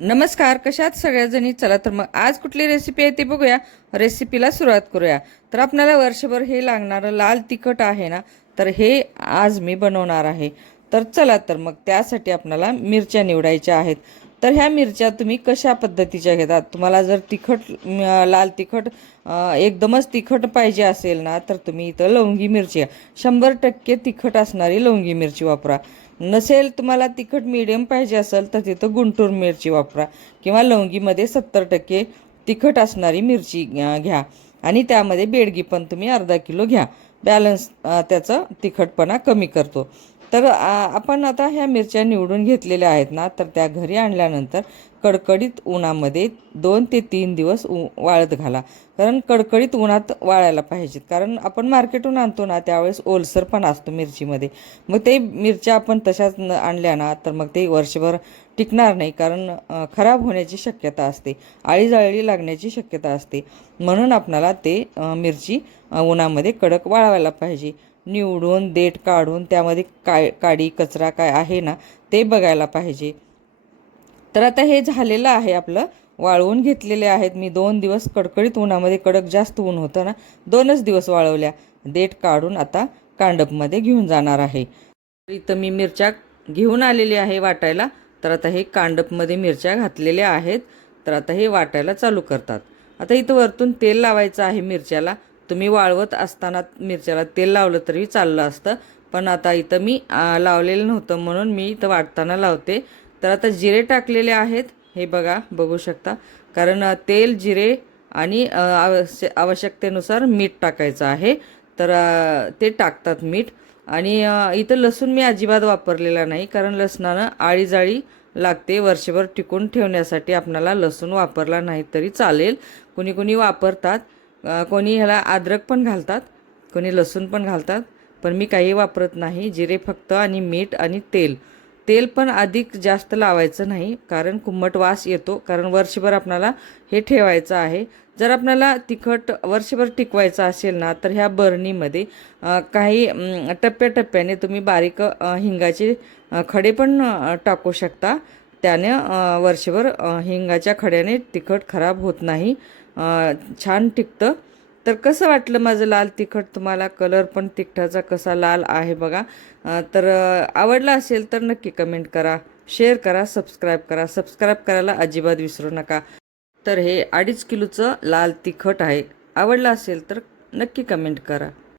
नमस्कार, कशात सगळ्याजणी. चला तर मग आज कुठली रेसिपी आहे ती बघूया. रेसिपीला सुरुवात करूया. तर आपल्याला वर्षभर हे लागणारं लाल तिखट आहे ना, तर हे आज मी बनवणार आहे. तर चला तर मग त्यासाठी आपल्याला मिरच्या निवडायच्या आहेत. तर ह्या मिरच्या तुम्ही कशा पद्धतीच्या घेतात. तुम्हाला जर तिखट लाल तिखट एकदमच तिखट पाहिजे असेल ना, तर तुम्ही इथं लवंगी मिरची 100% तिखट असणारी लवंगी मिरची वापरा. नसेल तुम्हाला तिखट मीडियम पाहिजे असेल तर तिथं गुंटूर मिरची वापरा किंवा लवंगीमध्ये 70% तिखट असणारी मिरची घ्या आणि त्यामध्ये बेडगी पण तुम्ही अर्धा किलो घ्या. बॅलन्स त्याचं तिखटपणा कमी करतो. तर आपण आता ह्या मिरच्या निवडून घेतलेल्या आहेत ना, तर त्या घरी आणल्यानंतर कडकडीत उन्हामध्ये 2 ते 3 दिवस वाळत घाला. कारण कडकडीत उन्हात वाळायला पाहिजेत. कारण आपण मार्केटहून आणतो ना, त्यावेळेस ओलसर पण असतो मिरचीमध्ये. मग ते मिरच्या आपण तशाच आणल्या ना, तर मग ते वर्षभर टिकणार नाही. कारण खराब होण्याची शक्यता असते, आळी लागण्याची शक्यता असते. म्हणून आपल्याला ते मिरची उन्हामध्ये कडक वाळवायला पाहिजे. निवडून देठ काढून त्यामध्ये काडी कचरा काय आहे ना, ते बघायला पाहिजे. तर आता हे झालेलं आहे आपलं. वाळवून घेतलेले आहेत मी 2 दिवस कडकडीत उन्हामध्ये. कडक जास्त ऊन होतं ना, 2च दिवस वाळवल्या. देठ काढून आता कांडपमध्ये घेऊन जाणार आहे. इथं मी मिरच्या घेऊन आलेली आहे वाटायला. तर आता हे कांडपमध्ये मिरच्या घातलेल्या आहेत. तर आता हे वाटायला चालू करतात. आता इथं वरतून तेल लावायचं आहे मिरच्याला. तुम्ही वाळवत असताना मिरच्याला तेल लावलं तरी चाललं असतं, पण आता इथं मी लावलेलं नव्हतं म्हणून मी इथं वाटताना लावते. तर आता जिरे टाकलेले आहेत, हे बघू शकता. कारण तेल, जिरे आणि आवश्यकतेनुसार मीठ टाकायचं आहे. तर ते टाकतात मीठ. आणि इथं लसूण मी अजिबात वापरलेला नाही, कारण लसणानं आळी लागते. वर्षभर टिकून ठेवण्यासाठी आपणाला लसूण वापरला नाही तरी चालेल. कोणी कोणी वापरतात, कोणी ह्याला अद्रक पण घालतात, कोणी लसूण पण घालतात. पण मी काही वापरत नाही. जिरे फक्त आणि मीठ आणि तेल. तेल पण अधिक जास्त लावायचं नाही, कारण कुम्मट वास येतो. कारण वर्षभर आपणाला हे ठेवायचं आहे. जर आपल्याला तिखट वर्षभर टिकवायचं असेल ना, तर ह्या बरणीमध्ये काही टप्प्याटप्प्याने तुम्ही बारीक हिंगाचे खडे पण टाकू शकता. त्याने वर्षभर हिंगाच्या खड्याने तिखट खराब होत नाही, छान टिकतं. तर कसं वाटलं माझं लाल तिखट तुम्हाला. कलर पण तिखटाचा कसा लाल आहे बघा. तर आवडला असेल तर नक्की कमेंट करा, शेअर करा, सबस्क्राईब करा. सबस्क्राईब करायला अजिबात विसरू नका. तर हे 2.5 किलोचं लाल तिखट आहे. आवडलं असेल तर नक्की कमेंट करा.